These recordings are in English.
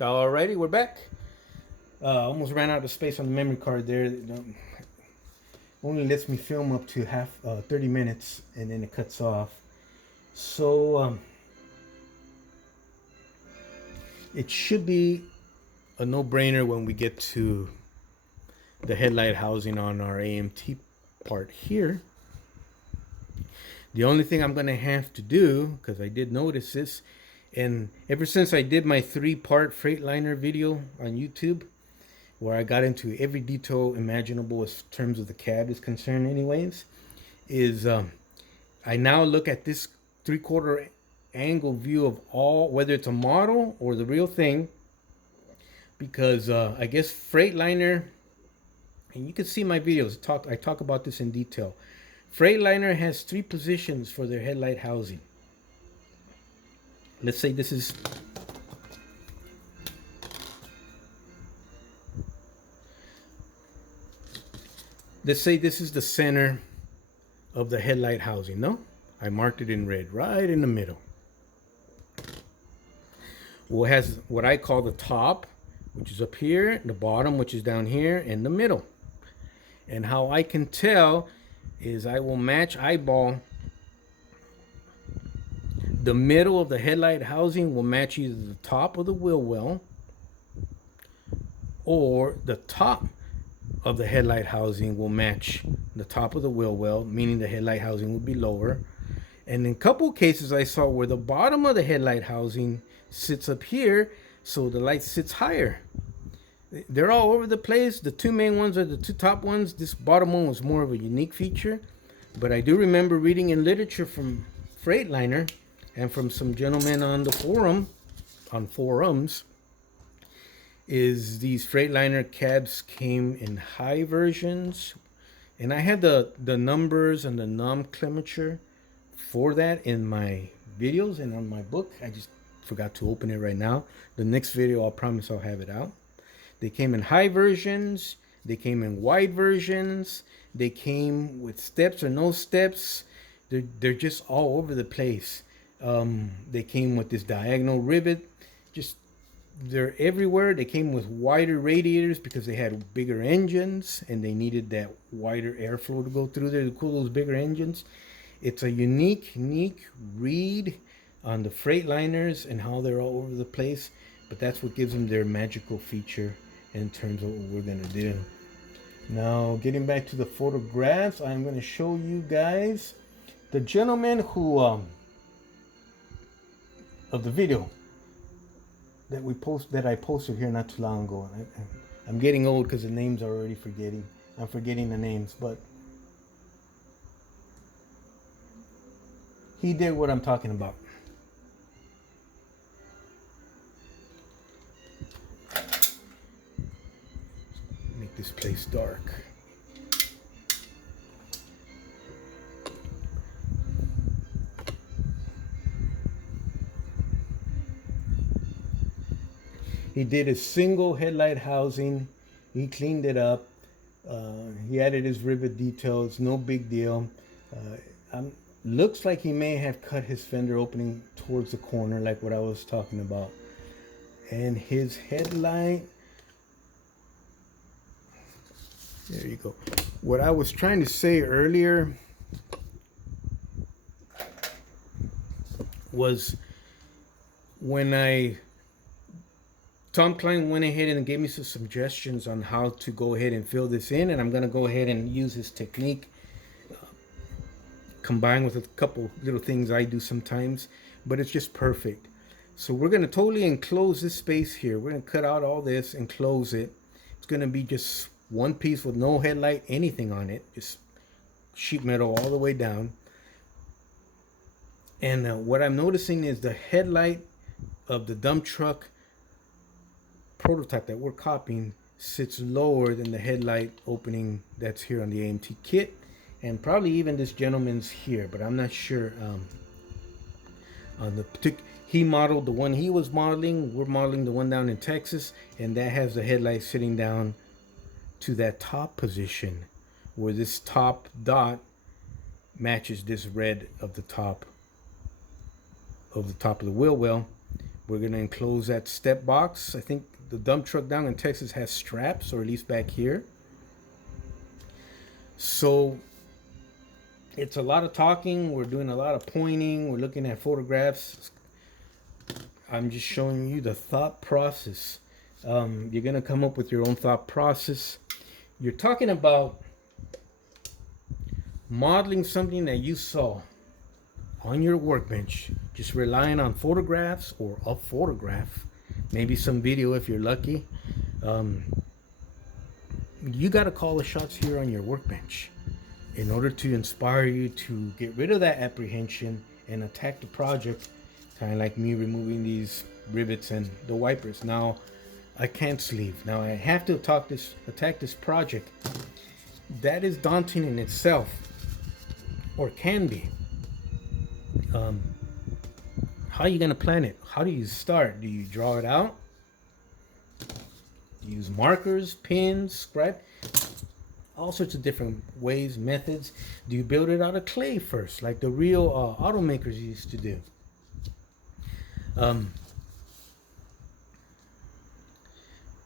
Alrighty, we're back. Almost ran out of space on the memory card there. Only lets me film up to 30 minutes and then it cuts off. So it should be a no-brainer when we get to the headlight housing on our AMT part here. The only thing I'm going to have to do, because I did notice this, and ever since I did my 3-part Freightliner video on YouTube, where I got into every detail imaginable as terms of the cab is concerned anyways, is I now look at this 3/4 angle view of all, whether it's a model or the real thing, because I guess Freightliner, and you can see my videos, I talk about this in detail. Freightliner has 3 positions for their headlight housing. Let's say this is the center of the headlight housing. No, I marked it in red, right in the middle. Well, it has what I call the top, which is up here, the bottom, which is down here, and the middle. And how I can tell is I will match eyeball. The middle of the headlight housing will match either the top of the wheel well or the top of the headlight housing will match the top of the wheel well, meaning the headlight housing will be lower. And in a couple cases I saw where the bottom of the headlight housing sits up here, so the light sits higher. They're all over the place. The 2 main ones are the 2 top ones. This bottom one was more of a unique feature, but I do remember reading in literature from Freightliner and from some gentlemen on the forums, is these Freightliner cabs came in high versions, and I had the numbers and the nomenclature for that in my videos and on my book. I just forgot to open it right now. The next video, I'll promise I'll have it out. They came in high versions, they came in wide versions, they came with steps or no steps. They're just all over the place. They came with this diagonal rivet, they're everywhere. They came with wider radiators because they had bigger engines and they needed that wider airflow to go through there to cool those bigger engines. It's a unique read on the Freightliners and how they're all over the place, but that's what gives them their magical feature in terms of what we're going to do. Now, getting back to the photographs, I'm going to show you guys the gentleman who of the video that I posted here not too long ago. I'm getting old because the names are already forgetting. I'm forgetting the names, but he did what I'm talking about. Make this place dark. He did a single headlight housing. He cleaned it up. He added his rivet details. No big deal. Looks like he may have cut his fender opening towards the corner, like what I was talking about. And his headlight. There you go. What I was trying to say earlier was when Tom Klein went ahead and gave me some suggestions on how to go ahead and fill this in, and I'm going to go ahead and use his technique combined with a couple little things I do sometimes, but it's just perfect. So we're going to totally enclose this space here. We're going to cut out all this and close it. It's going to be just one piece with no headlight, anything on it, just sheet metal all the way down. And what I'm noticing is the headlight of the dump truck prototype that we're copying sits lower than the headlight opening that's here on the AMT kit, and probably even this gentleman's here, but I'm not sure. On the he modeled the one he was modeling. We're modeling the one down in Texas, and that has the headlight sitting down to that top position where this top dot matches this red of the top of the wheel well. We're gonna enclose that step box. I think the dump truck down in Texas has straps, or at least back here. So it's a lot of talking. We're doing a lot of pointing. We're looking at photographs. I'm just showing you the thought process. You're gonna come up with your own thought process. You're talking about modeling something that you saw on your workbench, just relying on photographs or a photograph, maybe some video if you're lucky. You got to call the shots here on your workbench in order to inspire you to get rid of that apprehension and attack the project, kind of like me removing these rivets and the wipers. Now I can't sleep. Now I have to attack this project. That is daunting in itself, or can be. How are you gonna plan it? How do you start? Do you draw it out? Do you use markers, pins, scribe? All sorts of different ways, methods. Do you build it out of clay first, like the real automakers used to do?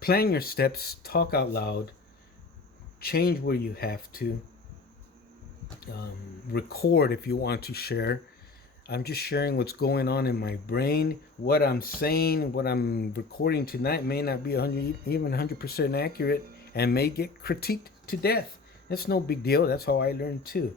Plan your steps, talk out loud, change where you have to, record if you want to share. I'm just sharing what's going on in my brain. What I'm saying, what I'm recording tonight may not be 100% accurate and may get critiqued to death. That's no big deal. That's how I learned too.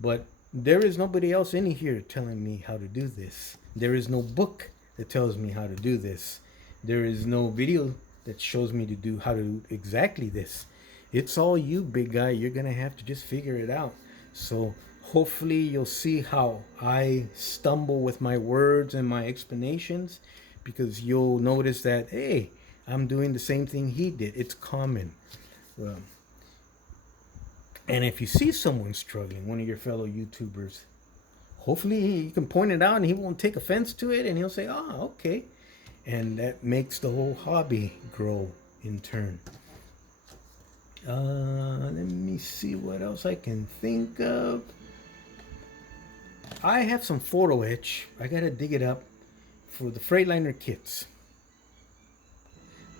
But there is nobody else in here telling me how to do this. There is no book that tells me how to do this. There is no video that shows me to do how to do exactly this. It's all you, big guy. You're gonna have to just figure it out. So hopefully you'll see how I stumble with my words and my explanations, because you'll notice that, hey, I'm doing the same thing he did. It's common. And if you see someone struggling, one of your fellow YouTubers, hopefully you can point it out and he won't take offense to it, and he'll say, oh, okay. And that makes the whole hobby grow in turn. Let me see what else I can think of. I have some photo etch. I gotta dig it up for the Freightliner kits.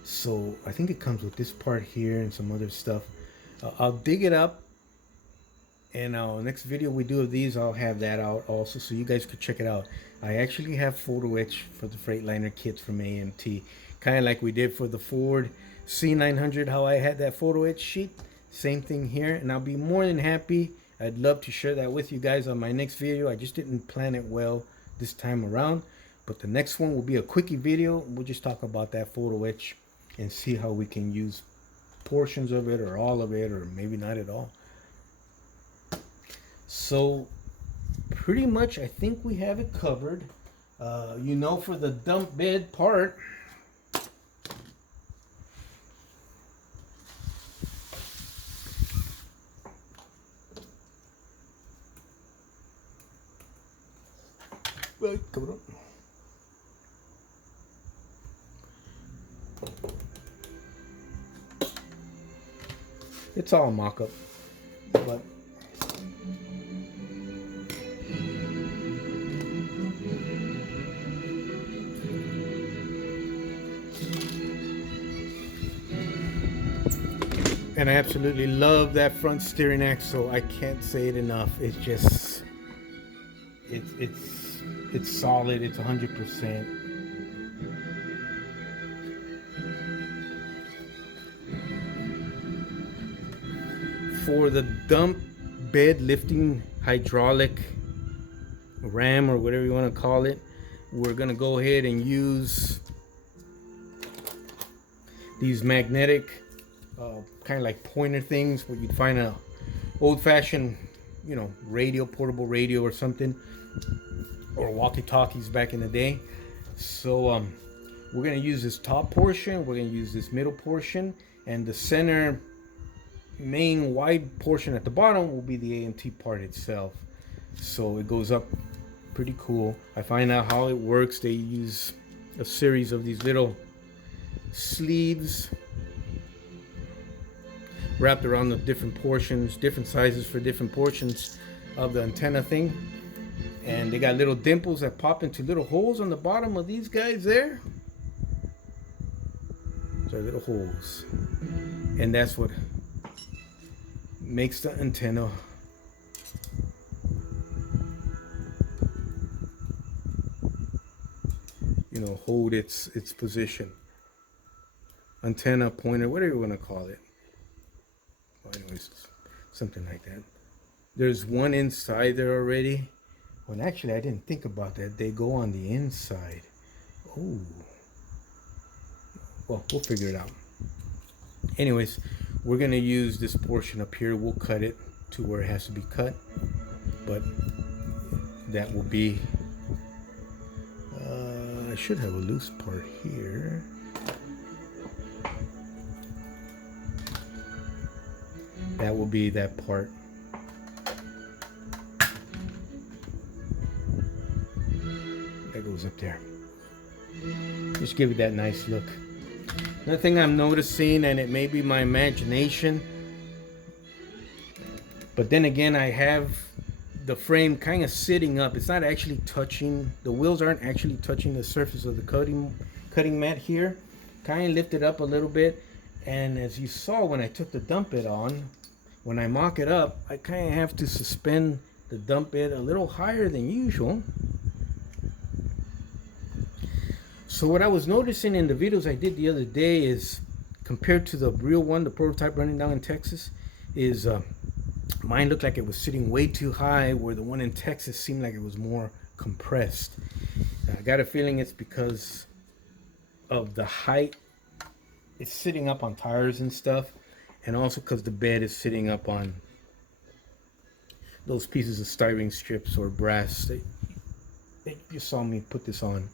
So I think it comes with this part here and some other stuff. I'll dig it up, and next video we do of these, I'll have that out also, so you guys could check it out. I actually have photo etch for the Freightliner kits from AMT, kind of like we did for the Ford C900, how I had that photo etch sheet. Same thing here, and I'll be more than happy. I'd love to share that with you guys on my next video. I just didn't plan it well this time around, but the next one will be a quickie video. We'll just talk about that photo etch and see how we can use portions of it, or all of it, or maybe not at all. So pretty much I think we have it covered. For the dump bed part, come on. It's all mock-up, but and I absolutely love that front steering axle. I can't say it enough. It's just, it's solid. It's 100%. For the dump bed lifting hydraulic ram, or whatever you want to call it, we're gonna go ahead and use these magnetic kind of like pointer things, where you'd find a old-fashioned radio, portable radio or something, or walkie-talkies back in the day. So we're gonna use this top portion, we're gonna use this middle portion, and the center main wide portion at the bottom will be the AMT part itself. So it goes up pretty cool. I find out how it works. They use a series of these little sleeves wrapped around the different portions, different sizes for different portions of the antenna thing, And they got little dimples that pop into little holes on the bottom of these guys there. So little holes. And that's what makes the antenna hold its position. Antenna, pointer, whatever you want to call it. Well, anyways, something like that. There's one inside there already. Well, actually, I didn't think about that. They go on the inside. Oh. Well, we'll figure it out. Anyways, we're going to use this portion up here. We'll cut it to where it has to be cut. But that will be... I should have a loose part here. That will be that part. That goes up there. Just give it that nice look. Another thing I'm noticing, and it may be my imagination, but then again, I have the frame kind of sitting up. It's not actually touching, the wheels aren't actually touching the surface of the cutting mat here. Kind of lift it up a little bit, and as you saw when I took the dump bit on, when I mock it up, I kind of have to suspend the dump bit a little higher than usual. So what I was noticing in the videos I did the other day is, compared to the real one, the prototype running down in Texas, is mine looked like it was sitting way too high, where the one in Texas seemed like it was more compressed. I got a feeling it's because of the height. It's sitting up on tires and stuff, and also because the bed is sitting up on those pieces of styrene strips or brass that you saw me put this on.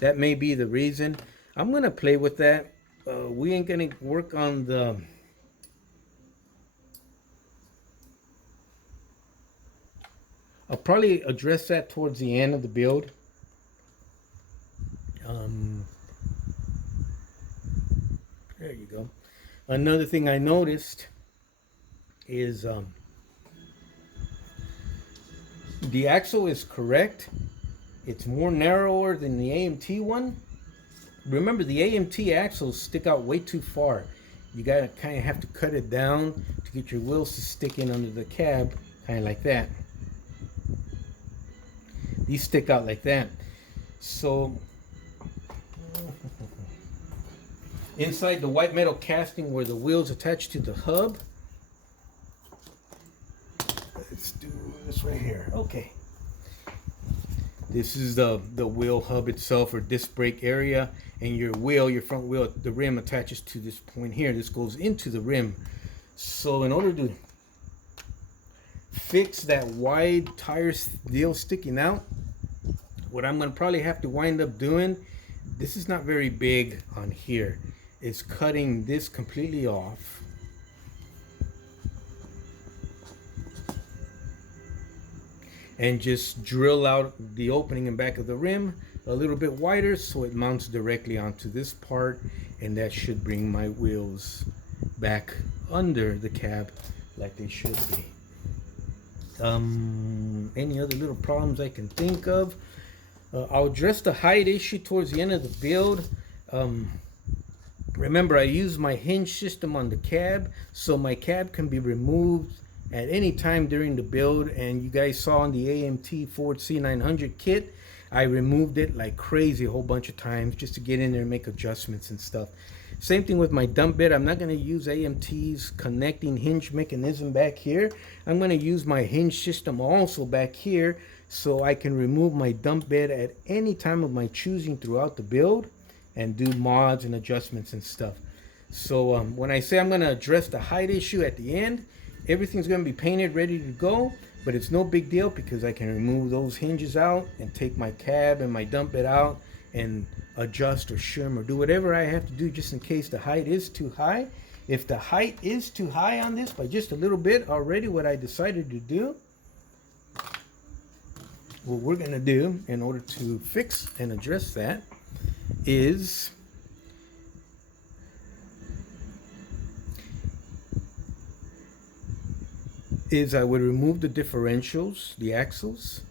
That may be the reason. I'm gonna play with that. We ain't gonna work on the I'll probably address that towards the end of the build. There you go. Another thing I noticed is the axle is correct. It's more narrower than the AMT one. Remember, the AMT axles stick out way too far. You gotta kind of have to cut it down to get your wheels to stick in under the cab, kind of like that. These stick out like that. So inside the white metal casting where the wheels attach to the hub, let's do this right here. Okay. This is the wheel hub itself, or disc brake area, and your front wheel, the rim attaches to this point here. This goes into the rim. So in order to fix that wide tire deal sticking out, what I'm going to probably have to wind up doing, this is not very big on here, is cutting this completely off. And just drill out the opening in back of the rim a little bit wider so it mounts directly onto this part, and that should bring my wheels back under the cab like they should be. Any other little problems I can think of? I'll address the height issue towards the end of the build. Remember, I use my hinge system on the cab, so my cab can be removed at any time during the build. And you guys saw on the AMT Ford C900 kit, I removed it like crazy a whole bunch of times just to get in there and make adjustments and stuff. Same thing with my dump bit. I'm not going to use AMT's connecting hinge mechanism back here. I'm going to use my hinge system also back here, so I can remove my dump bed at any time of my choosing throughout the build and do mods and adjustments and stuff. So when I say I'm going to address the height issue at the end, everything's going to be painted, ready to go, but it's no big deal because I can remove those hinges out and take my cab and my dump bed out and adjust or shim or do whatever I have to do just in case the height is too high. If the height is too high on this by just a little bit already, what I decided to do, what we're going to do in order to fix and address that is I would remove the differentials, the axles,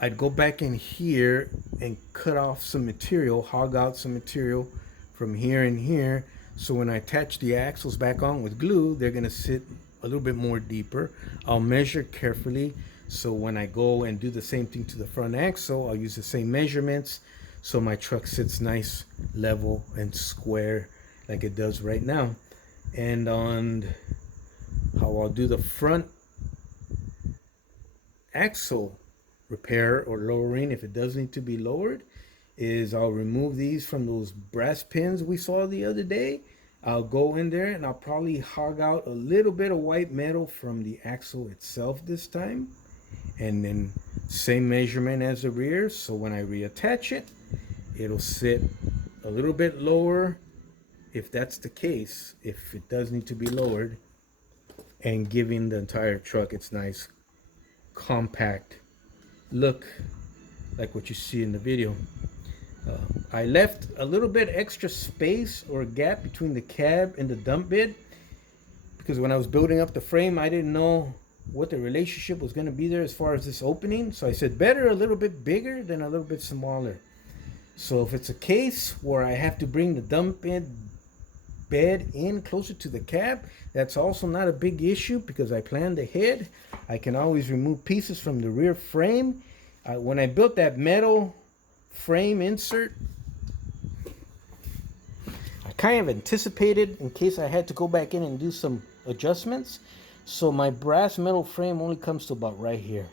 I'd go back in here and cut off some material, hog out some material from here and here. So when I attach the axles back on with glue, they're gonna sit a little bit more deeper. I'll measure carefully. So when I go and do the same thing to the front axle, I'll use the same measurements. So my truck sits nice, level, and square like it does right now. And on how I'll do the front axle repair or lowering, if it does need to be lowered, is I'll remove these from those brass pins we saw the other day. I'll go in there and I'll probably hog out a little bit of white metal from the axle itself this time, and then same measurement as the rear. So when I reattach it, it'll sit a little bit lower if that's the case, if it does need to be lowered, and giving the entire truck its nice compact look like what you see in the video. I left a little bit extra space or gap between the cab and the dump bed because when I was building up the frame, I didn't know what the relationship was going to be there as far as this opening. So I said better a little bit bigger than a little bit smaller. So if it's a case where I have to bring the dump bed in closer to the cab, that's also not a big issue because I planned ahead. I can always remove pieces from the rear frame. When I built that metal frame insert, I kind of anticipated in case I had to go back in and do some adjustments. So my brass metal frame only comes to about right here.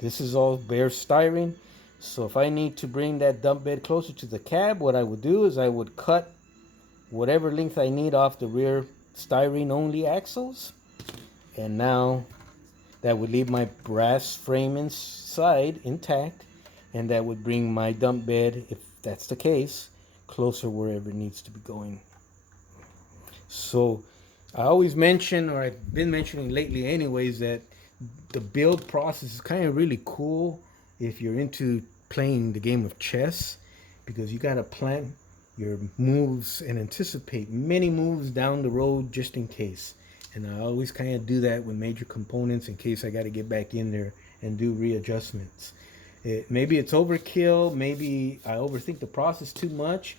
This is all bare styrene. So if I need to bring that dump bed closer to the cab, what I would do is I would cut whatever length I need off the rear styrene only axles. And now that would leave my brass frame inside intact, and that would bring my dump bed, if that's the case, closer wherever it needs to be going. So I always mention, or I've been mentioning lately anyways, that the build process is kind of really cool if you're into playing the game of chess, because you got to plan your moves and anticipate many moves down the road just in case. And I always kind of do that with major components in case I got to get back in there and do readjustments. Maybe it's overkill, maybe I overthink the process too much,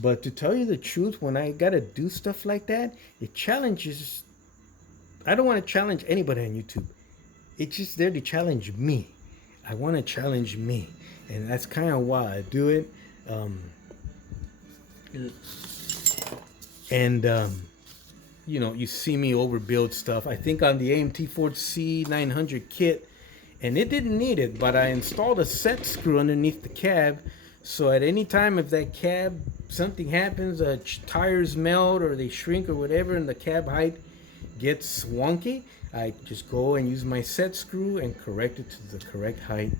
but to tell you the truth, when I got to do stuff like that, it challenges. I don't want to challenge anybody on YouTube. It's just there to challenge me. I want to challenge me, and that's kind of why I do it. You know, you see me overbuild stuff. I think on the AMT Ford C900 kit, and it didn't need it, but I installed a set screw underneath the cab. So at any time if that cab, something happens, tires melt or they shrink or whatever, and the cab height gets wonky, I just go and use my set screw and correct it to the correct height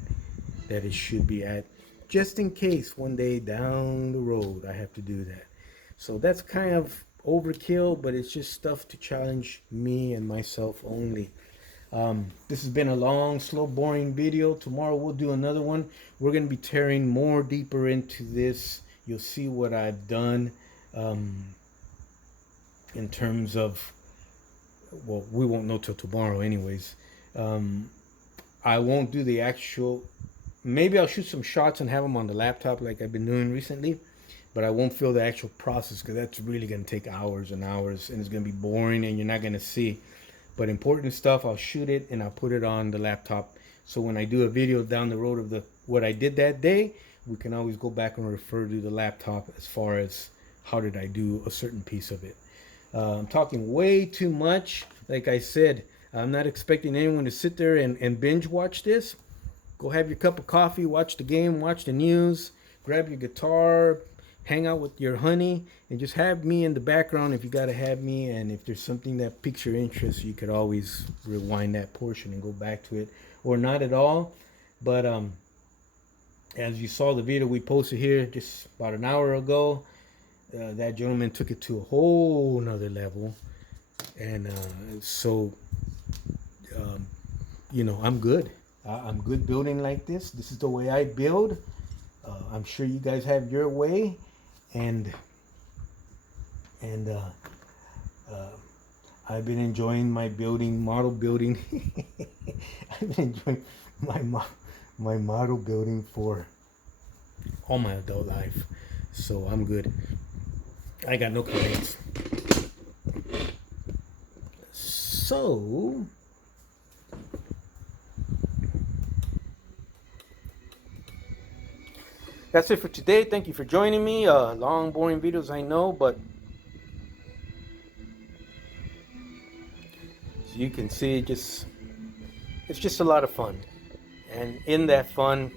that it should be at, just in case one day down the road I have to do that. So that's kind of overkill, but it's just stuff to challenge me and myself only. This has been a long, slow, boring video. Tomorrow we'll do another one. We're going to be tearing more deeper into this. You'll see what I've done in terms of, well, we won't know till tomorrow anyways. I won't do the actual, maybe I'll shoot some shots and have them on the laptop like I've been doing recently, but I won't film the actual process because that's really going to take hours and hours, and it's going to be boring and you're not going to see. But important stuff, I'll shoot it and I'll put it on the laptop. So when I do a video down the road of what I did that day, we can always go back and refer to the laptop as far as how did I do a certain piece of it. I'm talking way too much. Like I said, I'm not expecting anyone to sit there and binge watch this. Go have your cup of coffee, watch the game, watch the news, grab your guitar, hang out with your honey, and just have me in the background if you got to have me. And if there's something that piques your interest, you could always rewind that portion and go back to it, or not at all. But as you saw the video we posted here just about an hour ago, that gentleman took it to a whole nother level. And you know, I'm good. I'm good building like this. This is the way I build. I'm sure you guys have your way. And I've been enjoying my model building. I've been enjoying my my model building for all my adult life. So I'm good. I got no complaints. So that's it for today. Thank you for joining me. Long, boring videos, I know, but as you can see, it's just a lot of fun. And in that fun,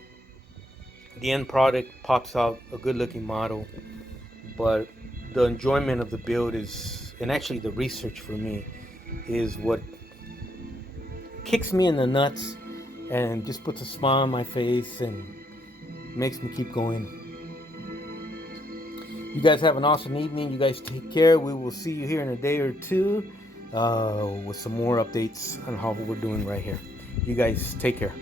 the end product pops out a good-looking model, but the enjoyment of the build is, and actually the research for me, is what kicks me in the nuts and just puts a smile on my face and makes me keep going. You guys have an awesome evening. You guys take care. We will see you here in a day or two with some more updates on how we're doing right here. You guys take care.